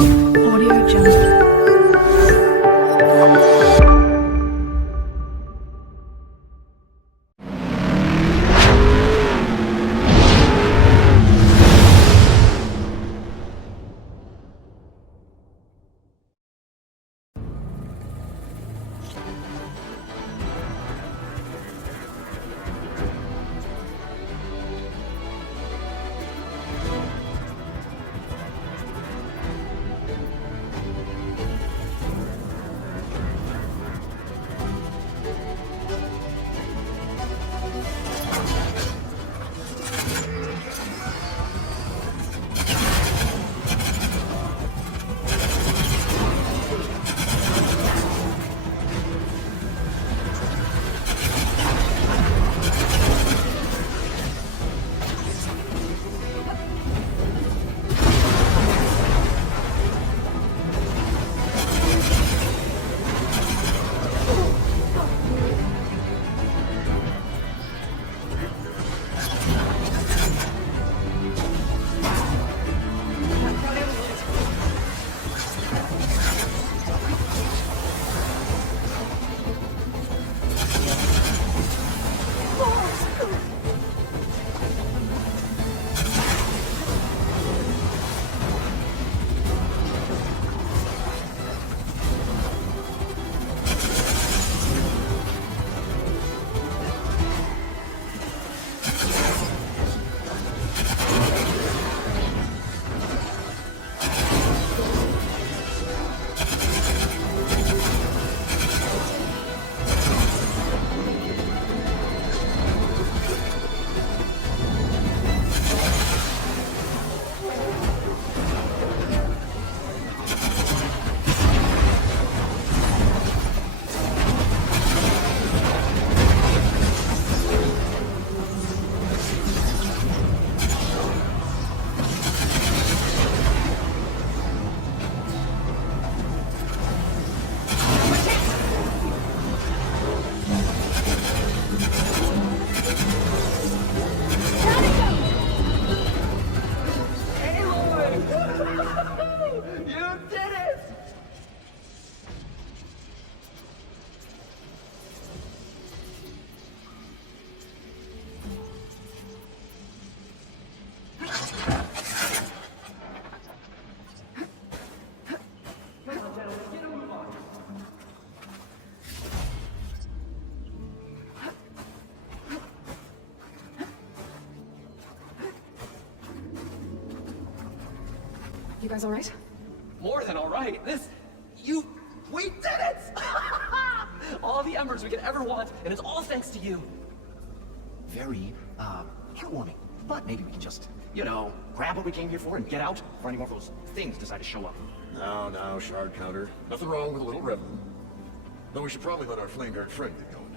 Audio Jungle. You guys all right? More than all right. We did it! All the embers we could ever want, and it's all thanks to you. Very, heartwarming. But maybe we can just, grab what we came here for and get out before any more of those things decide to show up. Now, shard counter. Nothing wrong with a little revenue. Though we should probably let our flame-guard friend get going.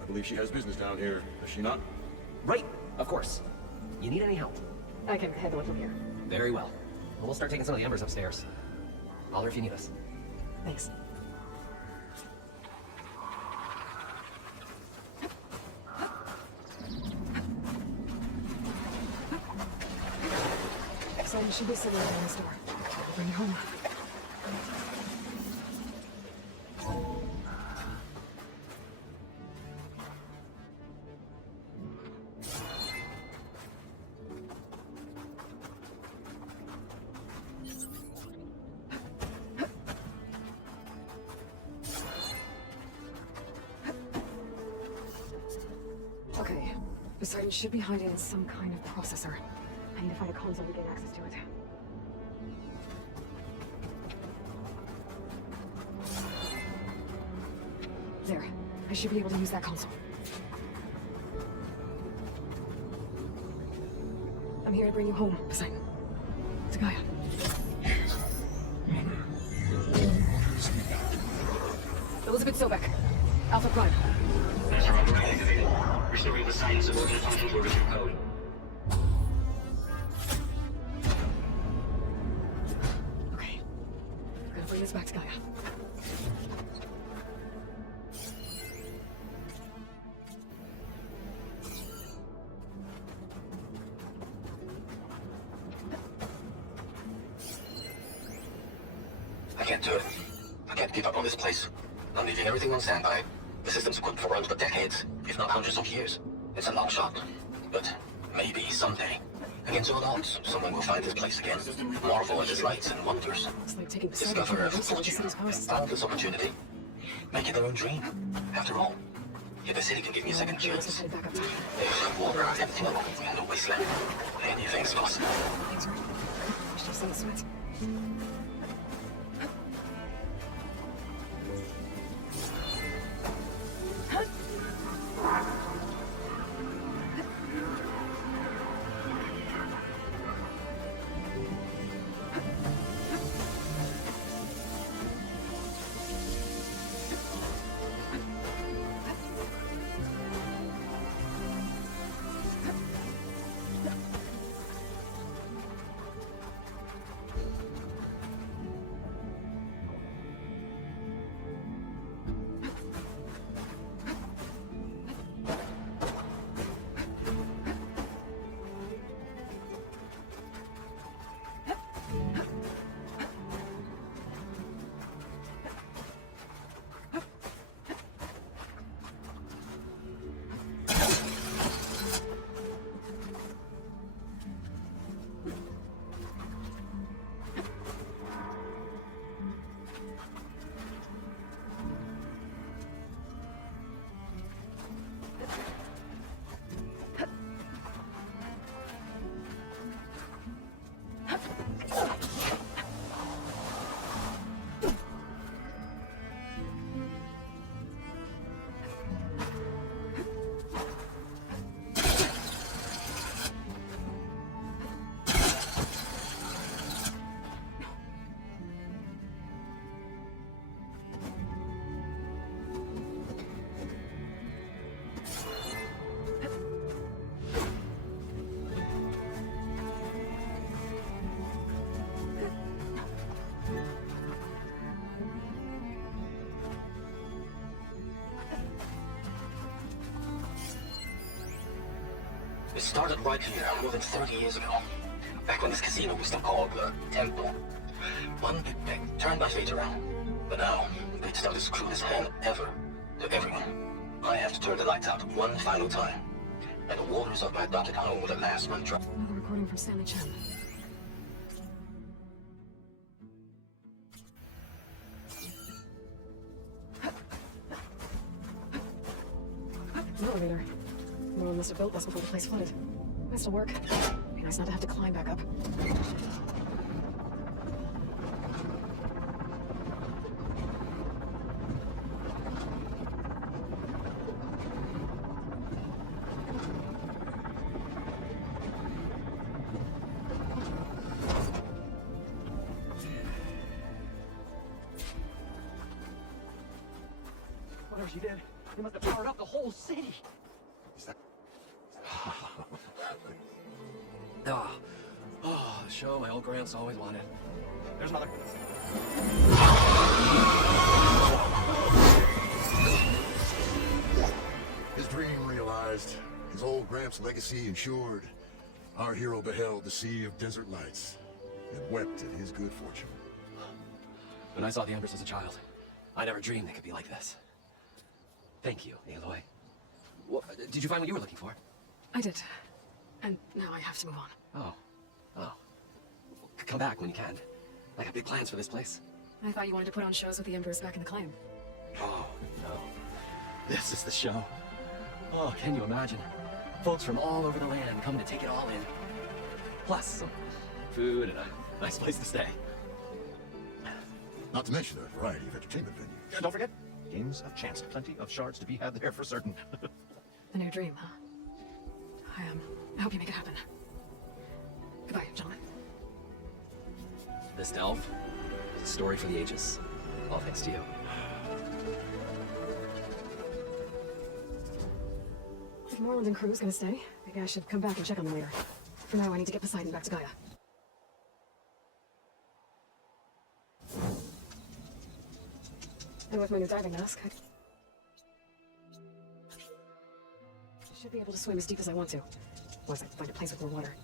I believe she has business down here, does she not? Right, of course. You need any help? I can handle it from here. Very well. We'll start taking some of the embers upstairs. Holler if you need us. Thanks. So you should be sitting in the store. I'll bring you home. Okay, Poseidon should be hiding in some kind of processor. I need to find a console to gain access to it. There. I should be able to use that console. I'm here to bring you home, Poseidon. To Gaia. Elizabeth Sobek. Alpha Prime. Restoring the science of organ function to original code. Okay. Gotta bring this back to Gaia. can't do it. I can't keep up on this place. I'm leaving everything on standby. The system's equipped for runs for decades, if not hundreds of years. It's a long shot. But maybe someday, against all odds, someone will find this place again. Marvel at its lights and wonders. It's like taking Poseidon from Discover the a research the city's power system. boundless opportunity. Make it their own dream. After all, if the city can give me a second chance, Headed back up top. if water and flow and a wasteland, anything's possible. Thanks, Rick. She's some sweat. It started right here, more than 30 years ago. Back when this casino was still called the Temple. One big bet turned my fate around. But now, it's done the crudest hand ever to everyone. I have to turn the lights out one final time. And the waters of my adopted home were the last one dry. Another recording from Stanley Chen. An elevator. No one must have built this before the place flooded. Might still work. Be nice not to have to climb back up. Whatever she did, it must have powered up the whole city. The show my old Gramps always wanted. There's another. His dream realized, his old Gramps' legacy ensured. Our hero beheld the sea of desert lights and wept at his good fortune. When I saw the Embers as a child, I never dreamed they could be like this. Thank you, Aloy. Did you find what you were looking for? I did. And now I have to move on. Oh. Come back when you can. I got big plans for this place. I thought you wanted to put on shows with the Embers back in the claim. Oh, no. This is the show. Oh, can you imagine? Folks from all over the land coming to take it all in. Plus, some food and a nice place to stay. Not to mention a variety of entertainment venues. And don't forget, games of chance. Plenty of shards to be had there for certain. A new dream, huh? I hope you make it happen. Goodbye, gentlemen. This delve is a story for the ages. All thanks to you. If Moreland and crew's gonna stay, maybe I should come back and check on them later. For now, I need to get Poseidon back to Gaia. And with my new diving mask, I should be able to swim as deep as I want to, once I find a place with more water.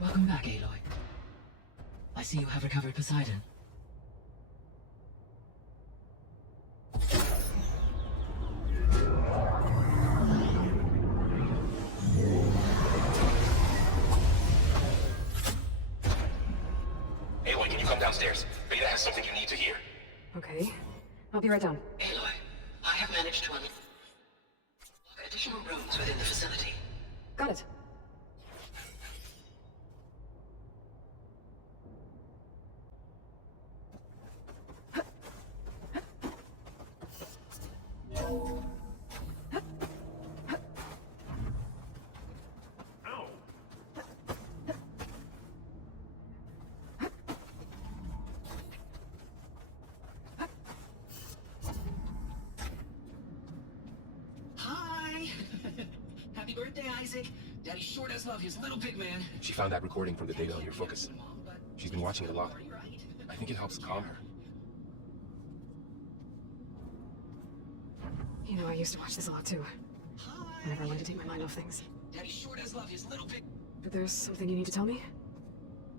Welcome back, Aloy. I see you have recovered Poseidon. Aloy, can you come downstairs? Beta has something you need to hear. Okay. I'll be right down. Aloy, I have managed to unlock additional rooms within the facility. Got it. Hi! Happy birthday, Isaac. Daddy sure does love his little pig man. She found that recording from the data on your focus. She's been watching it a lot. I think it helps calm her. You know, I used to watch this a lot too. Whenever I wanted to take my mind off things. Daddy sure does love his little pig. But there's something you need to tell me?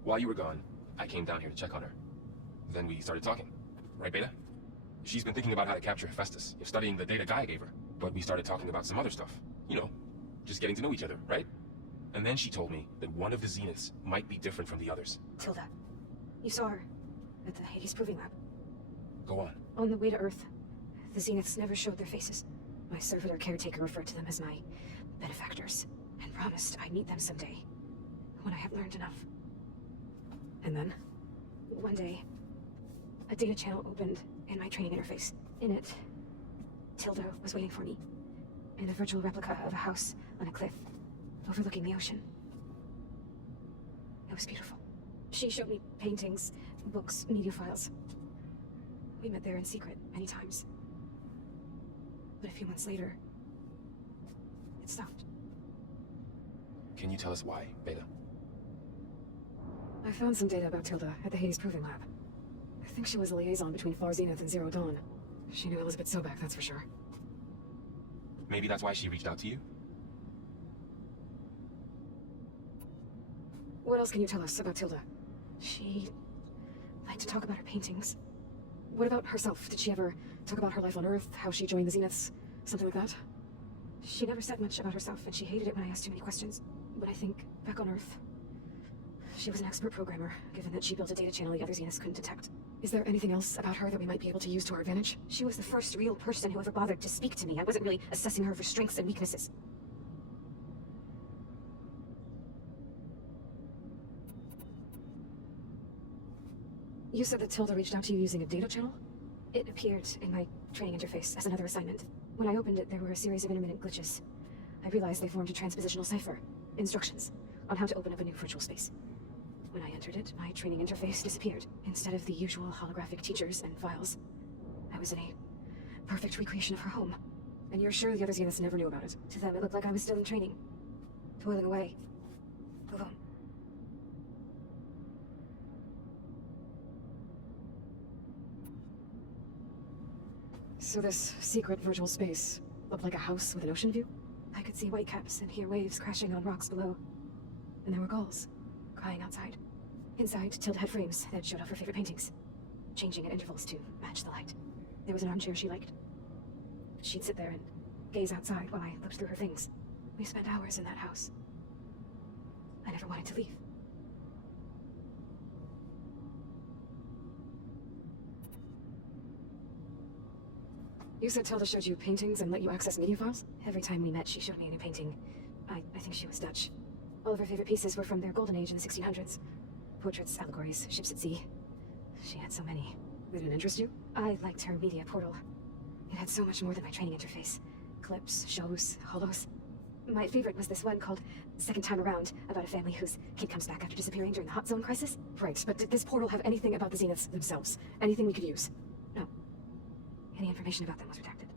While you were gone, I came down here to check on her. Then we started talking. Right, Beta? She's been thinking about how to capture Hephaestus, studying the data Gaia gave her. But we started talking about some other stuff. You know, just getting to know each other, right? And then she told me that one of the Zeniths might be different from the others. Tilda. You saw her at the Hades Proving Lab. Go on. On the way to Earth, the Zeniths never showed their faces. My servitor caretaker referred to them as my benefactors, and promised I'd meet them someday, when I have learned enough. And then, one day, a data channel opened in my training interface. In it, Tilda was waiting for me, in a virtual replica of a house on a cliff, overlooking the ocean. It was beautiful. She showed me paintings, books, media files. We met there in secret many times. But a few months later, it stopped. Can you tell us why, Beta? I found some data about Tilda at the Hades Proving Lab. I think she was a liaison between Far Zenith and Zero Dawn. She knew Elizabeth Sobek, that's for sure. Maybe that's why she reached out to you? What else can you tell us about Tilda? She liked to talk about her paintings. What about herself? Did she ever talk about her life on Earth, how she joined the Zeniths, something like that? She never said much about herself, and she hated it when I asked too many questions. But I think, back on Earth, she was an expert programmer, given that she built a data channel the other Zeniths couldn't detect. Is there anything else about her that we might be able to use to our advantage? She was the first real person who ever bothered to speak to me. I wasn't really assessing her for strengths and weaknesses. You said that Tilda reached out to you using a data channel? It appeared in my training interface as another assignment. When I opened it, there were a series of intermittent glitches. I realized they formed a transpositional cipher, instructions, on how to open up a new virtual space. When I entered it, my training interface disappeared. Instead of the usual holographic teachers and files, I was in a perfect recreation of her home. And you're sure the other Zeniths never knew about it? To them, it looked like I was still in training, toiling away, alone. So this secret virtual space looked like a house with an ocean view? I could see whitecaps and hear waves crashing on rocks below. And there were gulls, crying outside. Inside, Tilda had frames that showed off her favorite paintings, changing at intervals to match the light. There was an armchair she liked. She'd sit there and gaze outside while I looked through her things. We spent hours in that house. I never wanted to leave. You said Tilda showed you paintings and let you access media files? Every time we met, she showed me a new painting. I think she was Dutch. All of her favorite pieces were from their golden age in the 1600s. Portraits, allegories, ships at sea. She had so many. They didn't interest you? I liked her media portal. It had so much more than my training interface. Clips, shows, holos. My favorite was this one called Second Time Around, about a family whose kid comes back after disappearing during the Hot Zone crisis. Right, but did this portal have anything about the Zeniths themselves? Anything we could use? No. Any information about them was redacted.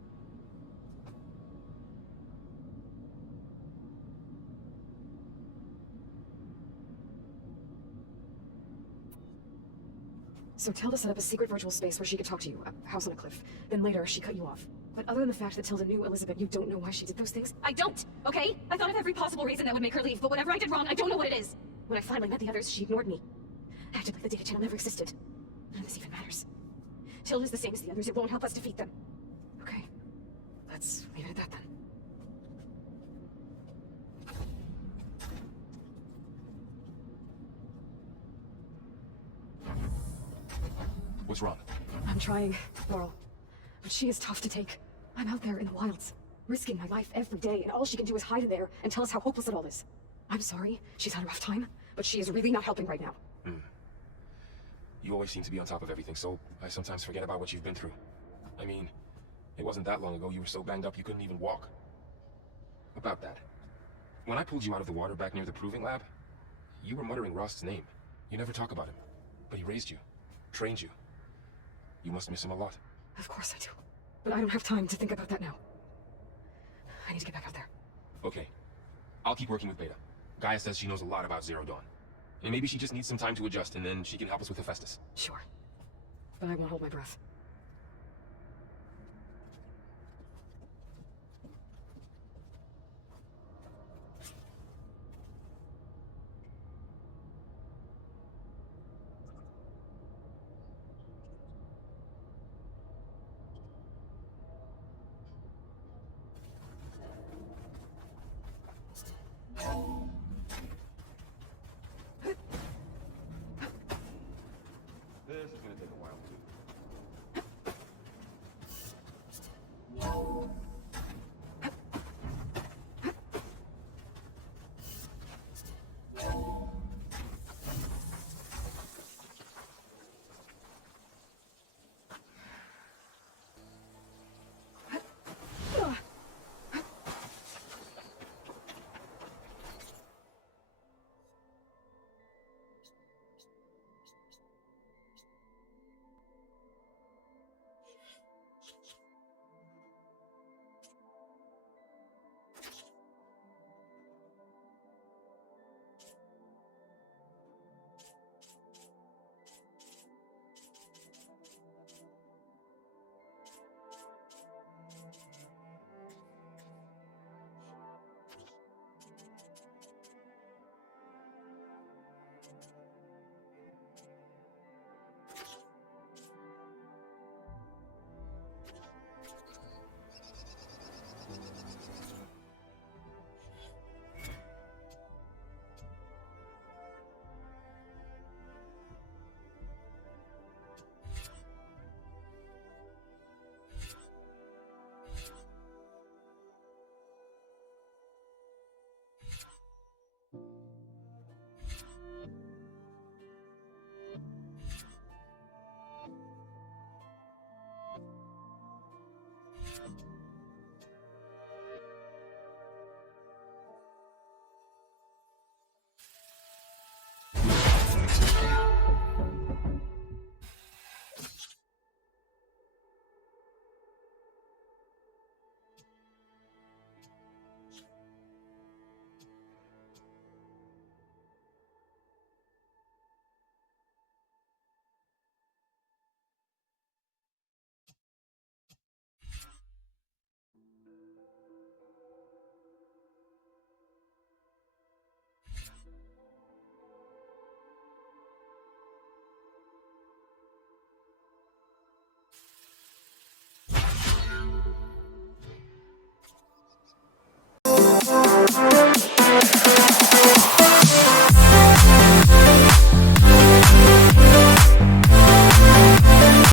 So Tilda set up a secret virtual space where she could talk to you, a house on a cliff. Then later, she cut you off. But other than the fact that Tilda knew Elizabeth, you don't know why she did those things? I don't, okay? I thought of every possible reason that would make her leave, but whatever I did wrong, I don't know what it is. When I finally met the others, she ignored me. Acted like the data channel never existed. None of this even matters. Tilda's the same as the others. It won't help us defeat them. Okay. Let's leave it at that then. What's wrong? I'm trying, Laurel. But she is tough to take. I'm out there in the wilds, risking my life every day, and all she can do is hide in there and tell us how hopeless it all is. I'm sorry, she's had a rough time, but she is really not helping right now. You always seem to be on top of everything, so I sometimes forget about what you've been through. I mean, it wasn't that long ago you were so banged up you couldn't even walk. About that, when I pulled you out of the water back near the proving lab, you were muttering Rost's name. You never talk about him, but he raised you, trained you. You must miss him a lot. Of course I do. But I don't have time to think about that now. I need to get back out there. Okay, I'll keep working with Beta. Gaia says she knows a lot about Zero Dawn. And maybe she just needs some time to adjust, and then she can help us with Hephaestus. Sure. But I won't hold my breath. This is gonna take a while, too.